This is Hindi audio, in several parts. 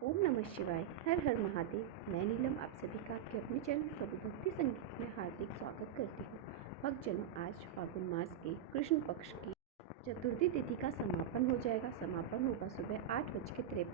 ओम नमः शिवाय। हर हर महादेव। मैं नीलम आप सभी का आपके अपने चैनल प्रभु भक्ति संगीत में हार्दिक स्वागत करती हूँ। भक्तजनों, आज फाल्गुन मास के कृष्ण पक्ष की चतुर्थी तिथि का समापन हो जाएगा। समापन होगा सुबह 8:53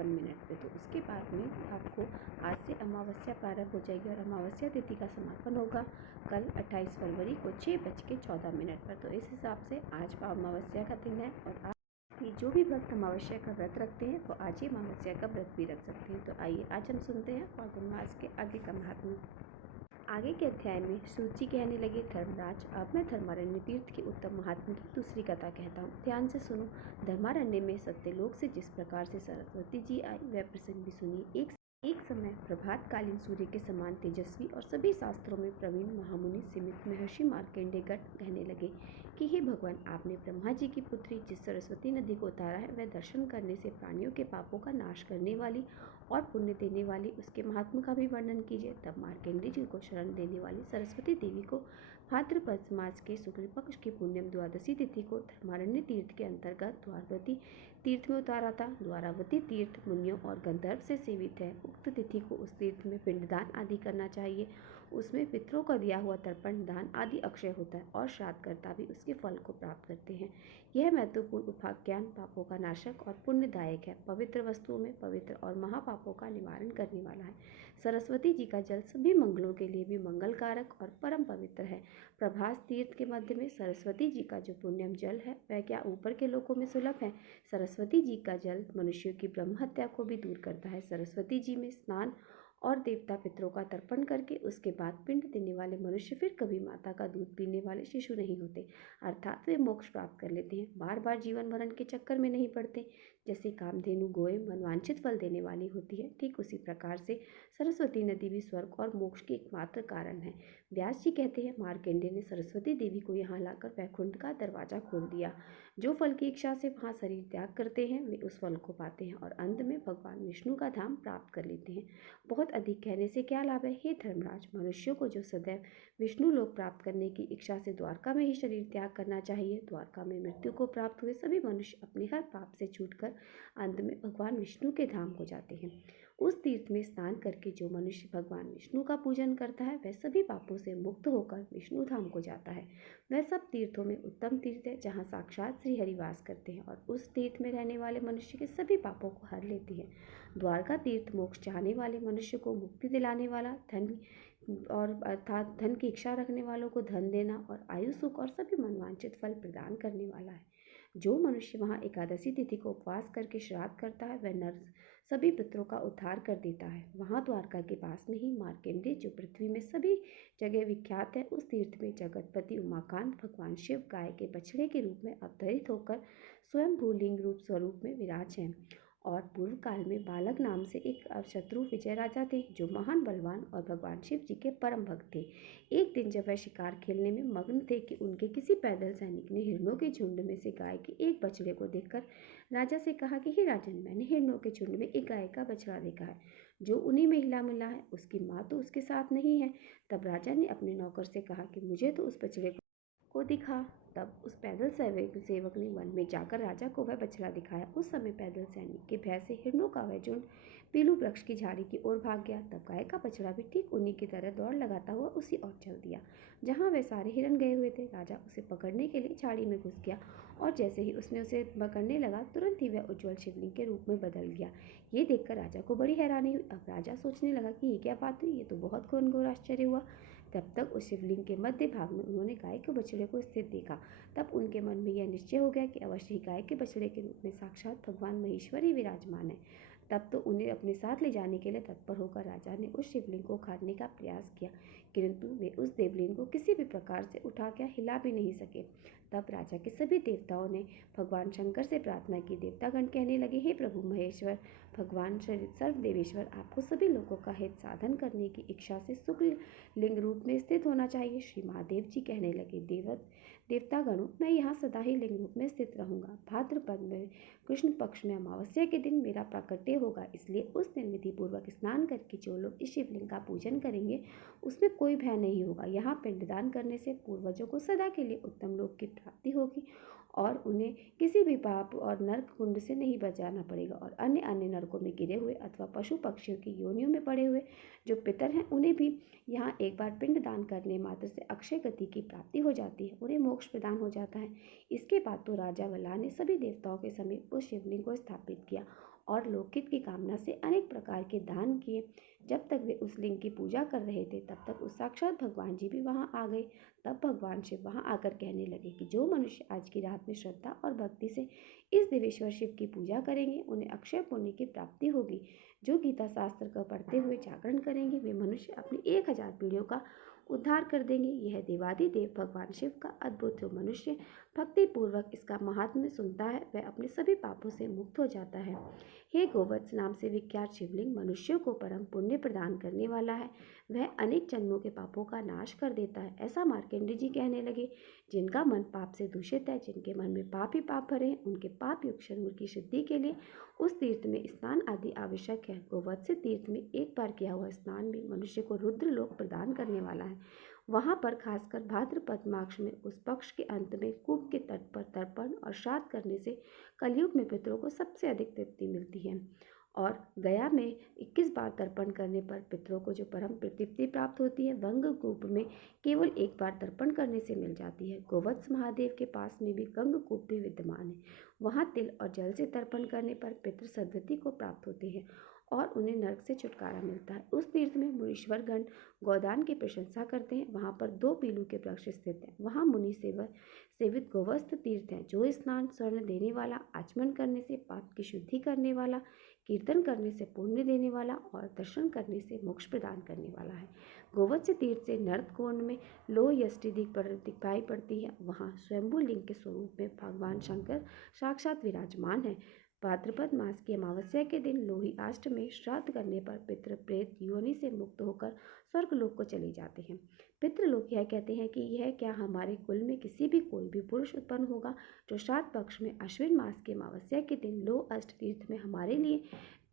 पे। तो उसके बाद में आपको आज से अमावस्या प्रारंभ हो जाएगी और अमावस्या तिथि का समापन होगा कल 28 फरवरी को 6:14 पर। तो इस हिसाब से आज अमावस्या का दिन है और कि जो भी भक्त अमावस्या का व्रत रखते हैं वो आज ही अमावस्या का व्रत भी रख सकते हैं। तो आइए आज हम सुनते हैं फाल्गुन मास के आगे का महात्म्य। आगे के अध्याय में सूची कहने लगे, धर्मराज अब मैं धर्मारण्य तीर्थ के उत्तम महात्म्य की दूसरी कथा कहता हूँ, ध्यान से सुनो। धर्मारण्य में सत्यलोक से जिस प्रकार से सरस्वती जी आई वह प्रसंग भी सुनिए। एक समय प्रभात कालीन सूर्य के समान तेजस्वी और सभी शास्त्रों में प्रवीण महामुनि सीमित महर्षि मार्कंडेय कहने लगे कि हे भगवान, आपने ब्रह्मा जी की पुत्री जिस सरस्वती नदी को उतारा है वह दर्शन करने से प्राणियों के पापों का नाश करने वाली और पुण्य देने वाली, उसके महात्मा का भी वर्णन कीजिए। तब मार्कंडेय जी को शरण देने वाली सरस्वती देवी को भाद्रपद मास के शुक्ल पक्ष की पुण्यम द्वादशी तिथि को धर्मारण्य तीर्थ के अंतर्गत द्वारवती तीर्थ में उतारा था। द्वारावती तीर्थ मुनियों और गंधर्व से सेवित है। उक्त तिथि को उस तीर्थ में पिंडदान आदि करना चाहिए। उसमें पितरों का दिया हुआ तर्पण दान आदि अक्षय होता है और श्राद्धकर्ता भी उसके फल को प्राप्त करते हैं। यह महत्वपूर्ण उपाख्यान पापों का नाशक और पुण्यदायक है। पवित्र वस्तुओं में पवित्र और महापापों का निवारण करने वाला है। सरस्वती जी का जल सभी मंगलों के लिए भी मंगलकारक और परम पवित्र है। प्रभास तीर्थ के मध्य में सरस्वती जी का जो पुण्यम जल है वह क्या ऊपर के लोकों में सुलभ है। सरस्वती जी का जल मनुष्यों की ब्रह्म हत्या को भी दूर करता है। सरस्वती जी में स्नान और देवता पितरों का तर्पण करके उसके बाद पिंड देने वाले मनुष्य फिर कभी माता का दूध पीने वाले शिशु नहीं होते, अर्थात वे मोक्ष प्राप्त कर लेते हैं। बार बार जीवन मरण के चक्कर में नहीं पड़ते। जैसे कामधेनु गोए मनवांछित फल देने वाली होती है, ठीक उसी प्रकार से सरस्वती नदी भी स्वर्ग और मोक्ष के एकमात्र कारण है। व्यास जी कहते हैं, मार्कंडेय ने सरस्वती देवी को यहाँ लाकर वैकुंठ का दरवाजा खोल दिया। जो फल की इच्छा से वहाँ शरीर त्याग करते हैं वे उस फल को पाते हैं और अंत में भगवान विष्णु का धाम प्राप्त कर लेते हैं। बहुत अधिक कहने से क्या लाभ है। हे धर्मराज, मनुष्यों को जो सदैव विष्णु लोक प्राप्त करने की इच्छा से द्वारका में ही शरीर त्याग करना चाहिए। द्वारका में मृत्यु को प्राप्त हुए सभी मनुष्य अपने हर पाप से छूटकर अंत में भगवान विष्णु के धाम को जाते हैं। उस तीर्थ में स्नान करके जो मनुष्य भगवान विष्णु का पूजन करता है वह सभी पापों से मुक्त होकर विष्णु धाम को जाता है। वह सब तीर्थों में उत्तम तीर्थ है जहाँ साक्षात श्री हरि वास करते हैं और उस तीर्थ में रहने वाले मनुष्य के सभी पापों को हर लेती है। द्वारका तीर्थ मोक्ष चाहने वाले मनुष्य को मुक्ति दिलाने वाला, धन और अर्थात धन की इच्छा रखने वालों को धन देना और आयु सुख और सभी मनवांछित फल प्रदान करने वाला है। जो मनुष्य वहाँ एकादशी तिथि को उपवास करके श्राद्ध करता है वह नर सभी पितरों का उद्धार कर देता है। वहाँ द्वारका के पास में ही मार्कंडेय जो पृथ्वी में सभी जगह विख्यात है, उस तीर्थ में जगतपति उमाकांत भगवान शिव गाय के बछड़े के रूप में अवतरित होकर स्वयं भूलिंग रूप स्वरूप में विराज हैं। और पूर्व काल में बालक नाम से एक शत्रु विजय राजा थे जो महान बलवान और भगवान शिव जी के परम भक्त थे। एक दिन जब वह शिकार खेलने में मग्न थे कि उनके किसी पैदल सैनिक ने हिरणों के झुंड में से गाय के एक बछड़े को देखकर राजा से कहा कि हे राजन, मैंने हिरणों के झुंड में एक गाय का बछड़ा देखा है जो उन्हीं में हिला मिला है, उसकी माँ तो उसके साथ नहीं है। तब राजा ने अपने नौकर से कहा कि मुझे तो उस बछड़े को दिखा। तब उस पैदल सेवक ने वन में जाकर राजा को वह बछड़ा दिखाया। उस समय पैदल सैनिक के भय से हिरणों का वह झुंड पीलू वृक्ष की झाड़ी की ओर भाग गया। तब गाय का बछड़ा भी ठीक उन्हीं की तरह दौड़ लगाता हुआ उसी ओर चल दिया जहाँ वे सारे हिरण गए हुए थे। राजा उसे पकड़ने के लिए झाड़ी में घुस गया और जैसे ही उसने उसे पकड़ने लगा तुरंत ही वह उज्ज्वल शिवलिंग के रूप में बदल गया। ये देखकर राजा को बड़ी हैरानी हुई। अब राजा सोचने लगा कि ये क्या बात हुई, ये तो बहुत घोर आश्चर्य हुआ। तब तक उस शिवलिंग के मध्य भाग में उन्होंने गाय के बछड़े को स्थित देखा। तब उनके मन में यह निश्चय हो गया कि अवश्य ही गाय के बछड़े के रूप में साक्षात भगवान महेश्वर ही विराजमान है। तब तो उन्हें अपने साथ ले जाने के लिए तत्पर होकर राजा ने उस शिवलिंग को उखाड़ने का प्रयास किया, किंतु वे उस देवलिंग को किसी भी प्रकार से उठा कर हिला भी नहीं सके। तब राजा के सभी देवताओं ने भगवान शंकर से प्रार्थना की। देवतागण कहने लगे, हे प्रभु महेश्वर भगवान सर्वदेवेश्वर, आपको सभी लोगों का हित साधन करने की इच्छा से शुक्ल लिंग रूप में स्थित होना चाहिए। श्री महादेव जी कहने लगे, देवतागणों, मैं यहाँ सदा ही लिंग रूप में स्थित रहूंगा। भाद्रपद में कृष्ण पक्ष में अमावस्या के दिन मेरा प्राकट्य होगा, इसलिए उस दिन विधि पूर्वक स्नान करके जो लोग इस शिवलिंग का पूजन करेंगे उसमें कोई भय नहीं होगा। यहाँ पिंडदान करने से पूर्वजों को सदा के लिए उत्तम लोक की प्राप्ति होगी और उन्हें किसी भी पाप और नरक कुंड से नहीं बचाना पड़ेगा। और अन्य अन्य नरकों में गिरे हुए अथवा पशु पक्षियों की योनियों में पड़े हुए जो पितर हैं उन्हें भी यहाँ एक बार पिंड दान करने मात्र से अक्षय गति की प्राप्ति हो जाती है, उन्हें मोक्ष प्रदान हो जाता है। इसके बाद तो राजा वल्लाह ने सभी देवताओं के समीप उस शिवलिंग को स्थापित किया और लोकहित की कामना से अनेक प्रकार के दान किए। जब तक वे उस लिंग की पूजा कर रहे थे तब तक उस साक्षात भगवान जी भी वहाँ आ गए। तब भगवान शिव वहाँ आकर कहने लगे कि जो मनुष्य आज की रात में श्रद्धा और भक्ति से इस देवेश्वर शिव की पूजा करेंगे उन्हें अक्षय पुण्य की प्राप्ति होगी। जो गीता शास्त्र का पढ़ते हुए जागरण करेंगे वे मनुष्य अपनी 1000 पीढ़ियों का उद्धार कर देंगे। यह देवादिदेव भगवान शिव का अद्भुत। जो मनुष्य भक्ति पूर्वक इसका महात्म्य सुनता है वह अपने सभी पापों से मुक्त हो जाता है। हे गोवत्स नाम से विख्यात शिवलिंग मनुष्यों को परम पुण्य प्रदान करने वाला है। वह अनेक जन्मों के पापों का नाश कर देता है। ऐसा मार्कंडेय जी कहने लगे। जिनका मन पाप से दूषित है, जिनके मन में पाप ही पाप भरे हैं, उनके पाप युक्त शरीर की शुद्धि के लिए उस तीर्थ में स्नान आदि आवश्यक है। गोवत्स तीर्थ में एक बार किया हुआ स्नान भी मनुष्य को रुद्र लोक प्रदान करने वाला है। वहाँ पर खासकर भाद्रपद मास में उस पक्ष के अंत में कूप के तट पर तर्पण और श्राद्ध करने से कलयुग में पितरों को सबसे अधिक तृप्ति मिलती है। और गया में 21 बार तर्पण करने पर पितरों को जो परम तृप्ति प्राप्त होती है वंग कूप में केवल एक बार तर्पण करने से मिल जाती है। गोवत्स महादेव के पास में भी गंग कूप भी विद्यमान है। वहाँ तिल और जल से तर्पण करने पर पितृ सद्गति को प्राप्त होते हैं और उन्हें नरक से छुटकारा मिलता है। उस तीर्थ में मुनीश्वर गण गोदान की प्रशंसा करते हैं। वहाँ पर 2 पीलू के वृक्ष स्थित हैं। वहाँ मुनि सेवित गोवत्स तीर्थ है। जो स्नान स्वर्ण देने वाला, आचमन करने से पाप की शुद्धि करने वाला, कीर्तन करने से पुण्य देने वाला और दर्शन करने से मोक्ष प्रदान करने वाला है। गोवत्स तीर्थ से नर्क कोण में लोह यष्टि दिखाई पड़ती है। वहाँ स्वयंभू लिंग के स्वरूप में भगवान शंकर साक्षात विराजमान है। भाद्रपद मास की अमावस्या के दिन लोही आष्ट में श्राद्ध करने पर पितृ प्रेत योनि से मुक्त होकर स्वर्गलोक को चले जाते हैं। पितृलोक यह कहते हैं कि यह क्या हमारे कुल में किसी भी कोई भी पुरुष उत्पन्न होगा जो श्राद्ध पक्ष में अश्विन मास की अमावस्या के दिन लोह अष्ट तीर्थ में हमारे लिए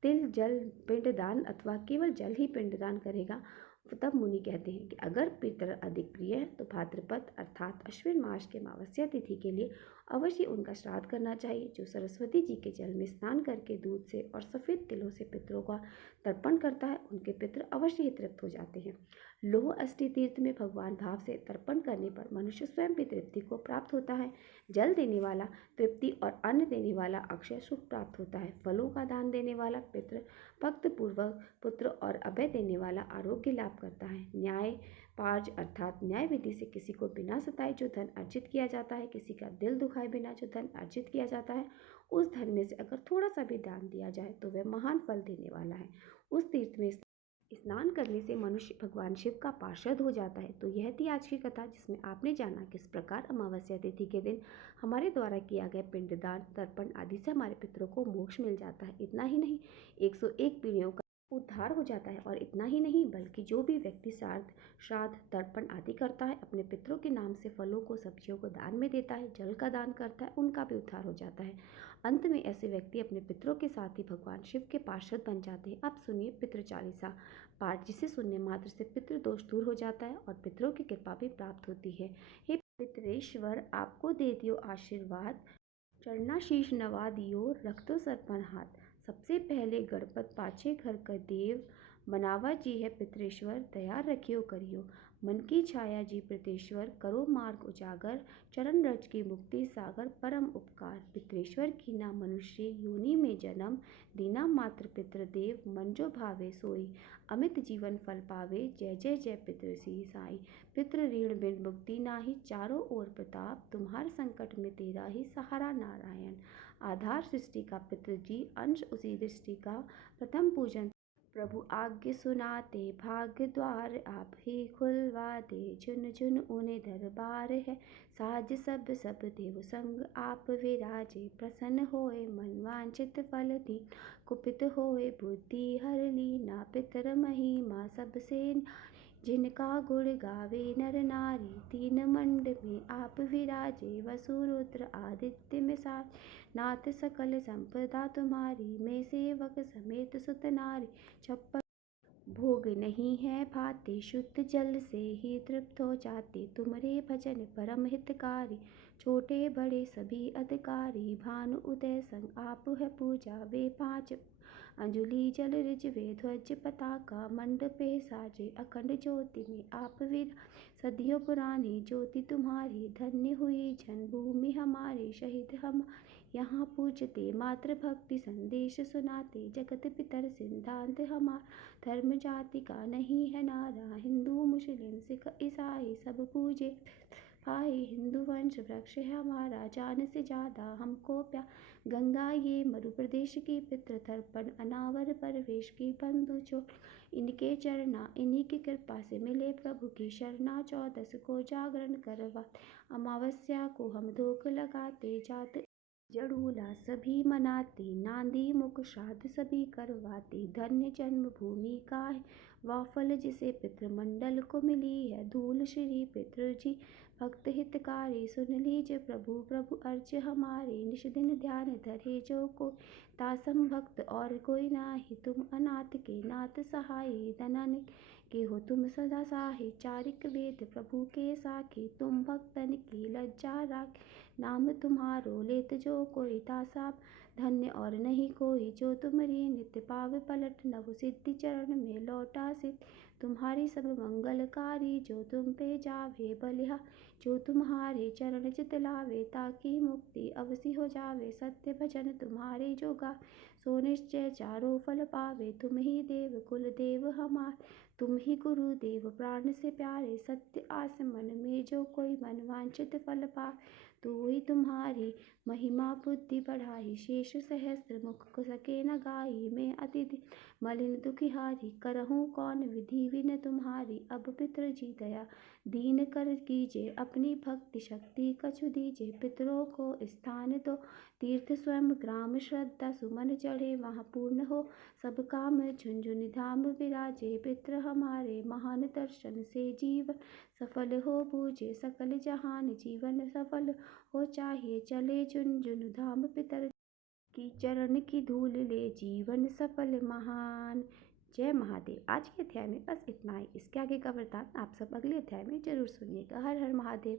तिल जल पिंडदान अथवा केवल जल ही पिंडदान करेगा। तब मुनि कहते हैं कि अगर पितर अधिक प्रिय है तो भाद्रपद अर्थात अश्विन मास के अमावस्या तिथि के लिए अवश्य उनका श्राद्ध करना चाहिए। जो सरस्वती जी के जल में स्नान करके दूध से और सफ़ेद तिलों से पितरों का तर्पण करता है उनके पितर अवश्य ही तृप्त हो जाते हैं। लोह अष्टि तीर्थ में भगवान भाव से तर्पण करने पर मनुष्य स्वयं भी तृप्ति को प्राप्त होता है। जल देने वाला तृप्ति और अन्न देने वाला अक्षय सुख प्राप्त होता है। फलों का दान देने वाला पितृ भक्त पूर्वक पुत्र और अभय देने वाला आरोग्य लाभ करता है। न्याय पार्ज अर्थात न्याय विधि से किसी को बिना सताए जो धन अर्जित किया जाता है, किसी का दिल दुखाए बिना जो धन अर्जित किया जाता है, उस धन में से अगर थोड़ा सा भी दान दिया जाए तो वह महान फल देने वाला है। उस तीर्थ में स्नान करने से मनुष्य भगवान शिव का पार्षद हो जाता है। तो यह थी आज की कथा जिसमें आपने जाना किस प्रकार अमावस्या तिथि के दिन हमारे द्वारा किया गया पिंडदान तर्पण आदि से हमारे पितरों को मोक्ष मिल जाता है। इतना ही नहीं 101 पीढ़ियों का उद्धार हो जाता है। और इतना ही नहीं बल्कि जो भी व्यक्ति श्राद्ध तर्पण आदि करता है, अपने पितरों के नाम से फलों को सब्जियों को दान में देता है, जल का दान करता है, उनका भी उद्धार हो जाता है। अंत में ऐसे व्यक्ति अपने पितरों के साथ ही भगवान शिव के पार्षद बन जाते हैं। अब सुनिए पितृ चालीसा पाठ, जिसे सुनने मात्र से पितृ दोष दूर हो जाता है और पितरों की कृपा भी प्राप्त होती है। हे पितरेश्वर, आपको दे दियो आशीर्वाद, चरणाशीष नवा दियो, रख दो सर पर हाथ। सबसे पहले गणपत पाछे घर का देव, मनावा जी है पितरेश्वर, दया रखियो करियो। मन की छाया जी पितरेश्वर, करो मार्ग उजागर, चरण रज की मुक्ति सागर, परम उपकार। पितरेश्वर की ना मनुष्य योनि में जन्म, दीना मात्र पितृदेव, मन जो भावे सोई, अमित जीवन फल पावे। जय जय जय पितृ सी साई, पितृ ऋण बिन मुक्ति नाही, चारों ओर प्रताप तुम्हार संकट में तेरा ही सहारा नारायण। आधार सृष्टि का पितृ जी, अंश उसी दृष्टि का, प्रथम पूजन प्रभु आज्ञ सुनाते, भाग्य द्वार आप ही खुलवा दे। झुन झुन उन्हें दरबार है, साज सब देव संग आप विराजे। प्रसन्न होए मन वांछित फल दी, कुपित होए बुद्धि हर लीना। पितर महिमा सबसे जिनका गुण गावे नर नारी, तीन मंड में आप विराजे। वसु रुद्र आदित्य में साज, नाथ सकल संपदा तुम्हारी। मैं सेवक समेत सुत नारी, छप्पन भोग नहीं है भाते, शुद्ध जल से ही तृप्त हो जाते। तुमरे भजन परम हितकारी, छोटे बड़े सभी अधिकारी। भानु उदय संग आप है पूजा, वे पाँच अंजुलि जल रिजवे। ध्वज पताका मंडपे साजे, अखंड ज्योति में आप विराजे। सदियों पुरानी ज्योति तुम्हारी, धन्य हुई जन्मभूमि हमारी। शहीद हम यहाँ पूजते, मातृ भक्ति संदेश सुनाते। जगत पितर सिद्धांत हमारा, धर्म जाति का नहीं है नारा। हिंदू मुस्लिम सिख ईसाई सब पूजे भाई। हिंदू वंश वृक्ष है हमारा, जान से ज्यादा हमको प्यार। गंगा ये मरु प्रदेश की पितृ तर्पण, अनावर परवेश की बंधु चोर। इनके चरना, इन्हीं की कृपा से मिले प्रभु की शरणा। 14 को जागरण करवा, अमावस्या को हम धूप लगाते। जात जड़ूला सभी मनाते, नांदी मुख श्राद्ध सभी करवाते। धन्य जन्मभूमि का है वह फल, जिसे पितृमंडल को मिली है धूल। श्री पितृजी भक्त हितकारी, सुन लीजिए प्रभु प्रभु अर्ज हमारे। निश दिन ध्यान धरे जो को, तासम भक्त और कोई नाही। तुम अनाथ के नाथ सहाय, धनन के हो तुम सदा सहाय। चारिक वेद प्रभु के साखी, तुम भक्तन की लज्जा राख। नाम तुम्हारो लेत जो कोई, तासा धन्य और नहीं कोई। जो तुम्हारी नित्य पावे पलट, नव सिद्धि चरण में लौटा सिद्ध। तुम्हारी सब मंगलकारी, जो तुम पे जावे बलिहा। जो तुम्हारे चरण चित लावे, ताकि मुक्ति अवश्य हो जावे। सत्य भजन तुम्हारे जो गा, सो निश्चय चारों फल पावे। तुम ही देव कुल देव हमार, तुम ही गुरु देव प्राण से प्यारे। सत्य आस मन में जो कोई मन, वांछित फल पावे। तो ही तुम्हारी महिमा बुद्धि बढ़ाई, शेष सहस्त्र मुख को सके न गाई। मैं अति मलिन दुखिहारी, करहूँ कौन विधि विन तुम्हारी। अब पितृ जी दया दीन कर कीजिए, अपनी भक्ति शक्ति कछु दीजिए। पितरों को स्थान दो तीर्थ स्वयं ग्राम, श्रद्धा सुमन चढ़े वहाँ पूर्ण हो सब काम। झुंझुन धाम विराजे पितृ हमारे, महान दर्शन से जीवन सफल हो। बूझे सकल जहान, जीवन सफल हो चाहिए। चले झुंझुन धाम पितर की चरण की धूल ले, जीवन सफल महान। जय महादेव। आज के अध्याय में बस इतना ही। इसके आगे का वृतांत आप सब अगले अध्याय में जरूर सुनिएगा। हर हर महादेव।